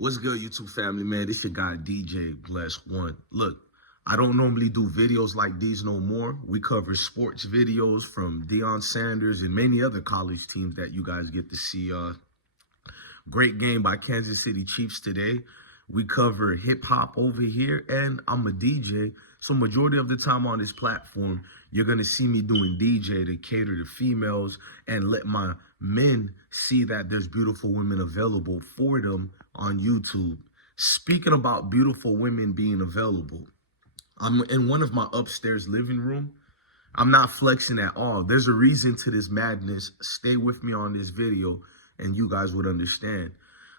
What's good, YouTube family, man? This your guy, DJ Bless One. Look, I don't normally do videos like these no more. We cover sports videos from Deion Sanders and many other college teams that you guys get to see. Great game by Kansas City Chiefs today. We cover hip-hop over here, and I'm a DJ. So majority of the time on this platform, you're going to see me doing DJ to cater to females and let my men see that there's beautiful women available for them on YouTube. Speaking about beautiful women being available, I'm in one of my upstairs living room. I'm not flexing at all. There's a reason to this madness. Stay with me on this video and you guys would understand.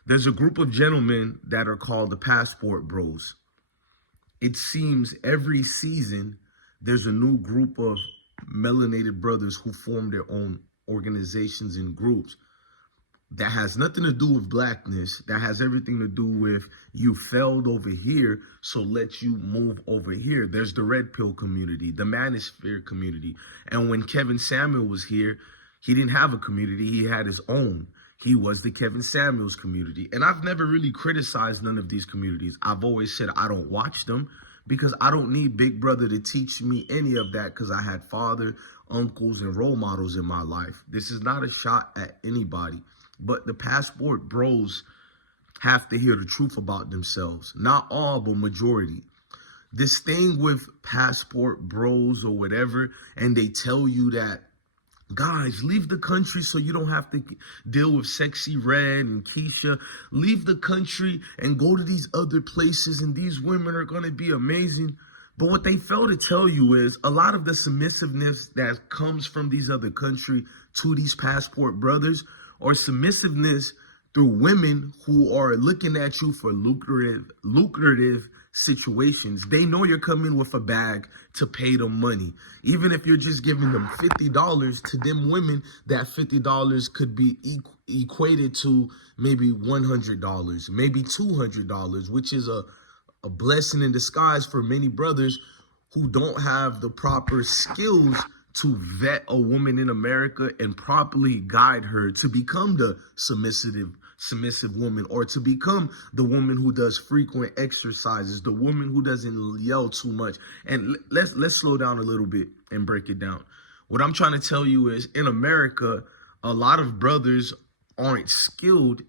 There's a group of gentlemen that are called the Passport Bros. It seems every season there's a new group of melanated brothers who form their own organizations and groups that has nothing to do with blackness, that has everything to do with you failed over here, so let you move over here. There's the Red Pill community, the Manosphere community. And when Kevin Samuel was here, he didn't have a community, he had his own. He was the Kevin Samuels community. And I've never really criticized none of these communities. I've always said I don't watch them because I don't need Big Brother to teach me any of that because I had father, uncles, and role models in my life. This is not a shot at anybody. But the Passport Bros have to hear the truth about themselves. Not all, but majority. This thing with Passport Bros or whatever, and they tell you that, guys, leave the country so you don't have to deal with Sexy Red and Keisha. Leave the country and go to these other places and these women are going to be amazing. But what they fail to tell you is a lot of the submissiveness that comes from these other country to these Passport brothers or submissiveness through women who are looking at you for lucrative situations. They know you're coming with a bag to pay them money. Even if you're just giving them $50 to them women, that $50 could be equated to maybe $100, maybe $200, which is a blessing in disguise for many brothers who don't have the proper skills to vet a woman in America and properly guide her to become the submissive woman, or to become the woman who does frequent exercises, the woman who doesn't yell too much. And let's slow down a little bit and break it down. What I'm trying to tell you is in America, a lot of brothers aren't skilled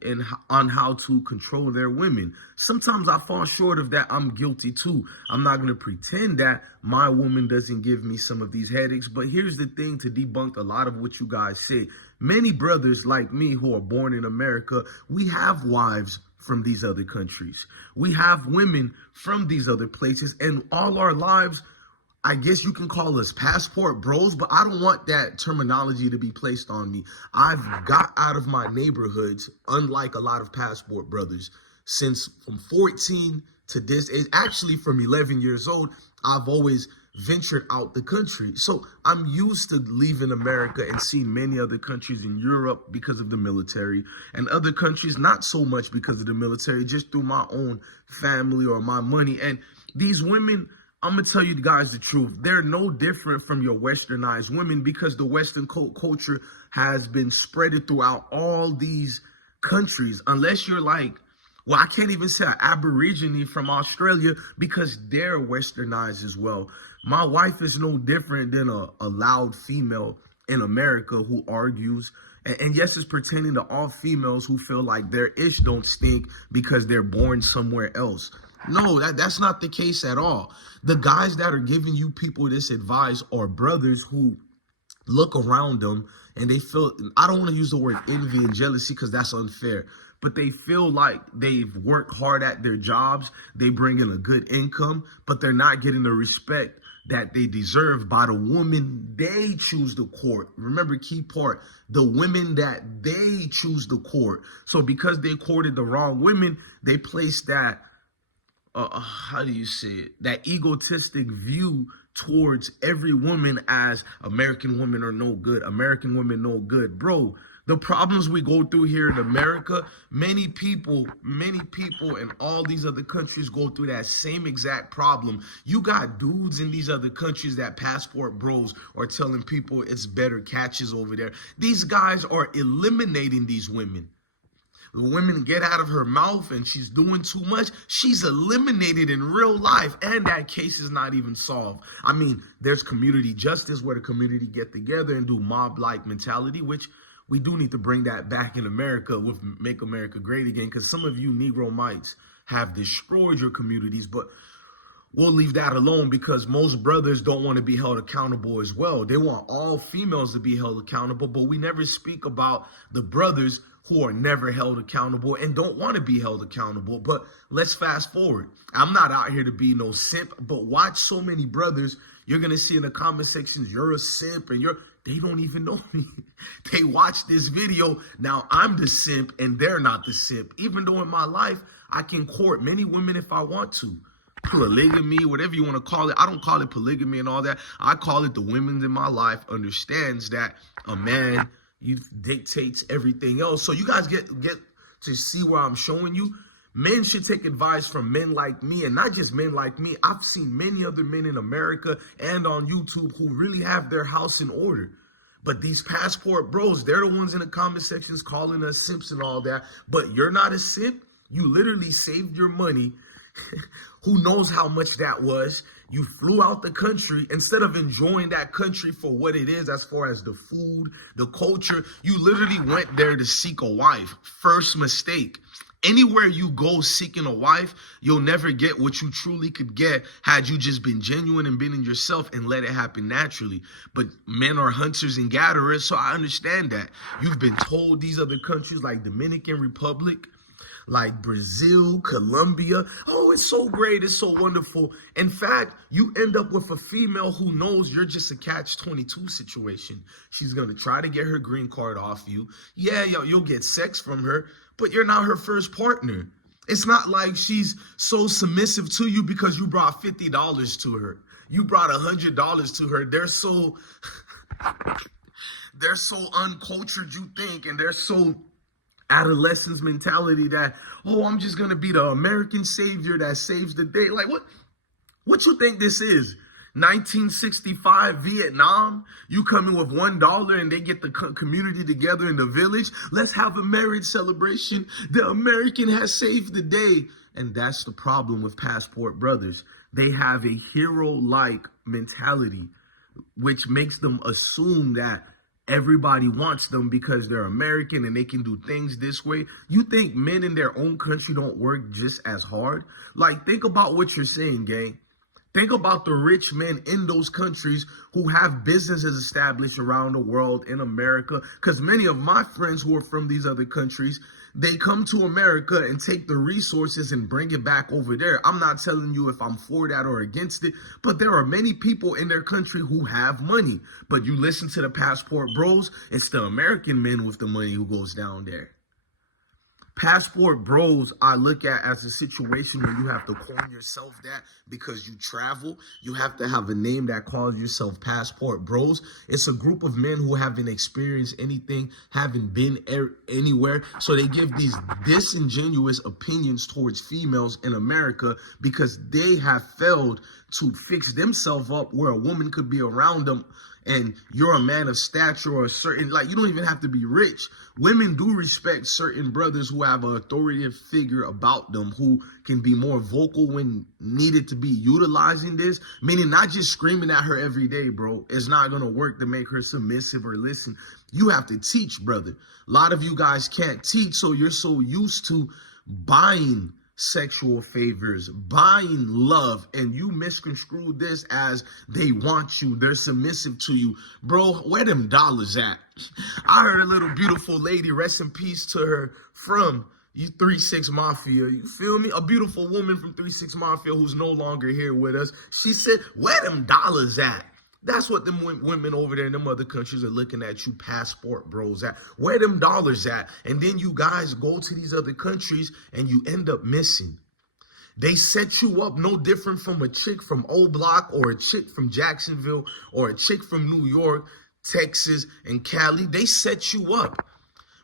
on how to control their women. Sometimes I fall short of that. I'm guilty too. I'm not going to pretend that my woman doesn't give me some of these headaches. But here's the thing to debunk a lot of what you guys say. Many brothers like me who are born in America, we have wives from these other countries. We have women from these other places, and all our lives, I guess you can call us Passport Bros, but I don't want that terminology to be placed on me. I've got out of my neighborhoods, unlike a lot of Passport brothers, since from 14 to this age, actually from 11 years old, I've always ventured out the country. So I'm used to leaving America and seeing many other countries in Europe because of the military, and other countries not so much because of the military, just through my own family or my money. And these women, I'm going to tell you guys the truth. They're no different from your Westernized women because the Western culture has been spreaded throughout all these countries. Unless you're like, well, I can't even say an Aborigine from Australia because they're Westernized as well. My wife is no different than a loud female in America who argues. And yes, it's pertaining to all females who feel like their ish don't stink because they're born somewhere else. No, that's not the case at all. The guys that are giving you people this advice are brothers who look around them and they feel, I don't want to use the word envy and jealousy because that's unfair, but they feel like they've worked hard at their jobs, they bring in a good income, but they're not getting the respect that they deserve by the woman they choose to court. Remember, key part, the women that they choose to court. So because they courted the wrong women, they place that how do you say it? That egotistic view towards every woman as American women are no good. American women no good. Bro, the problems we go through here in America, many people in all these other countries go through that same exact problem. You got dudes in these other countries that Passport Bros are telling people it's better catches over there. These guys are eliminating these women. the women get out of her mouth and she's doing too much, she's eliminated in real life, and that case is not even solved. I mean, there's community justice where the community get together and do mob-like mentality, which we do need to bring that back in America with Make America Great Again, because some of you Negro mites have destroyed your communities, but we'll leave that alone because most brothers don't want to be held accountable as well. They want all females to be held accountable, but we never speak about the brothers who are never held accountable and don't want to be held accountable. But let's fast forward. I'm not out here to be no simp, but watch so many brothers. You're going to see in the comment sections, you're a simp and they don't even know me. They watch this video. Now I'm the simp and they're not the simp. Even though in my life, I can court many women if I want to. Polygamy, whatever you want to call it. I don't call it polygamy and all that. I call it the women in my life understands that a man dictates everything else. So you guys get to see where I'm showing you. Men should take advice from men like me, and not just men like me. I've seen many other men in America and on YouTube who really have their house in order. But these passport bros, they're the ones in the comment sections calling us simps and all that. But you're not a simp. You literally saved your money. Who knows how much that was? You flew out the country instead of enjoying that country for what it is as far as the food, the culture. You literally went there to seek a wife. First mistake. Anywhere you go seeking a wife, you'll never get what you truly could get had you just been genuine and been in yourself and let it happen naturally. But men are hunters and gatherers, so I understand that. You've been told these other countries like Dominican Republic, like Brazil, Colombia, oh, it's so great, it's so wonderful. In fact, you end up with a female who knows you're just a catch-22 situation. She's going to try to get her green card off you. Yeah, you'll get sex from her, but you're not her first partner. It's not like she's so submissive to you because you brought $50 to her. You brought $100 to her. They're so uncultured, you think, and they're so adolescence mentality that, oh, I'm just gonna be the American savior that saves the day. Like, what you think this is? 1965 Vietnam? You come in with $1 and they get the community together in the village. Let's have a marriage celebration. The American has saved the day. And that's the problem with passport brothers. They have a hero-like mentality, which makes them assume that everybody wants them because they're American and they can do things this way. You think men in their own country don't work just as hard? Like, think about what you're saying, gang. Think about the rich men in those countries who have businesses established around the world in America. Because many of my friends who are from these other countries, they come to America and take the resources and bring it back over there. I'm not telling you if I'm for that or against it, but there are many people in their country who have money. But you listen to the passport bros, it's the American men with the money who goes down there. Passport bros, I look at as a situation where you have to coin yourself that because you travel. You have to have a name that calls yourself passport bros. It's a group of men who haven't experienced anything, haven't been anywhere. So they give these disingenuous opinions towards females in America because they have failed to fix themselves up where a woman could be around them. And you're a man of stature or a certain, like, you don't even have to be rich. Women do respect certain brothers who have an authoritative figure about them, who can be more vocal when needed to be utilizing this. Meaning not just screaming at her every day, bro. It's not going to work to make her submissive or listen. You have to teach, brother. A lot of you guys can't teach, so you're so used to buying sexual favors, buying love, and you misconstrue this as they want you, they're submissive to you. Bro, where them dollars at? I heard a little beautiful lady, rest in peace to her, from 3-6 Mafia, you feel me? A beautiful woman from 3-6 Mafia who's no longer here with us. She said, where them dollars at? That's what them women over there in them other countries are looking at you passport bros at. Where them dollars at? And then you guys go to these other countries and you end up missing. They set you up no different from a chick from Old Block or a chick from Jacksonville or a chick from New York, Texas, and Cali. They set you up.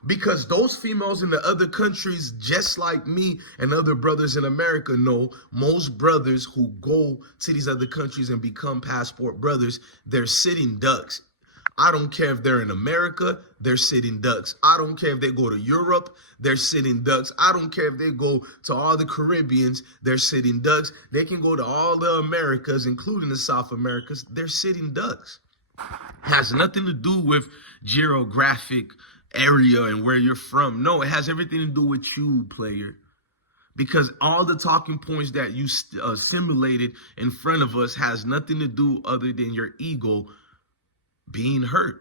Because those females in the other countries, just like me and other brothers in America know, most brothers who go to these other countries and become passport brothers, they're sitting ducks. I don't care if they're in America, they're sitting ducks. I don't care if they go to Europe, they're sitting ducks. I don't care if they go to all the Caribbeans, they're sitting ducks. They can go to all the Americas, including the South Americas, they're sitting ducks. Has nothing to do with geographic area and where you're from. No, it has everything to do with you, player. Because all the talking points that you simulated in front of us has nothing to do other than your ego being hurt.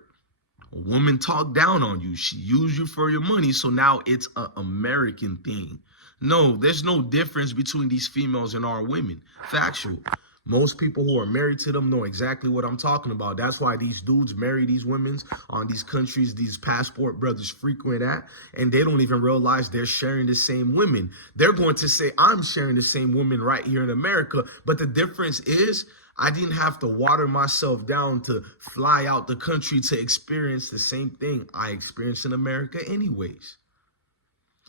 A woman talked down on you. She used you for your money, so now it's an American thing. No, there's no difference between these females and our women. Factual. Most people who are married to them know exactly what I'm talking about. That's why these dudes marry these women on these countries these passport brothers frequent at, and they don't even realize they're sharing the same women. They're going to say, I'm sharing the same woman right here in America, but the difference is I didn't have to water myself down to fly out the country to experience the same thing I experienced in America anyways.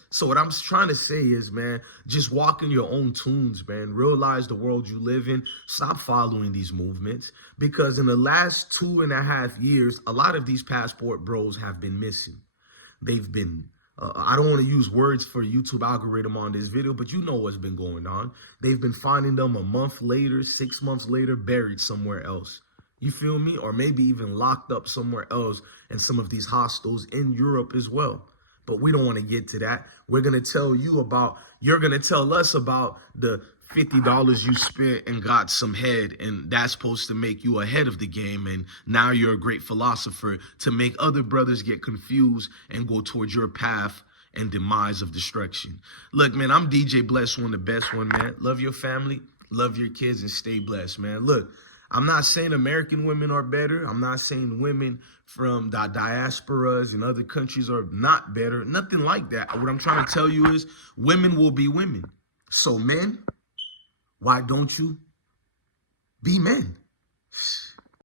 So what I'm trying to say is, man, just walk in your own tunes, man. Realize the world you live in. Stop following these movements, because in the last 2.5 years, a lot of these passport bros have been missing. They've been, I don't want to use words for YouTube algorithm on this video, but you know what's been going on. They've been finding them a month later, 6 months later, buried somewhere else. You feel me? Or maybe even locked up somewhere else in some of these hostels in Europe as well. But we don't want to get to that. We're going to tell you about, you're going to tell us about the $50 you spent and got some head, and that's supposed to make you ahead of the game. And now you're a great philosopher to make other brothers get confused and go towards your path and demise of destruction. Look, man, I'm DJ Bless One, the best one, man. Love your family, love your kids, and stay blessed, man. Look, I'm not saying American women are better. I'm not saying women from the diasporas and other countries are not better. Nothing like that. What I'm trying to tell you is women will be women. So men, why don't you be men?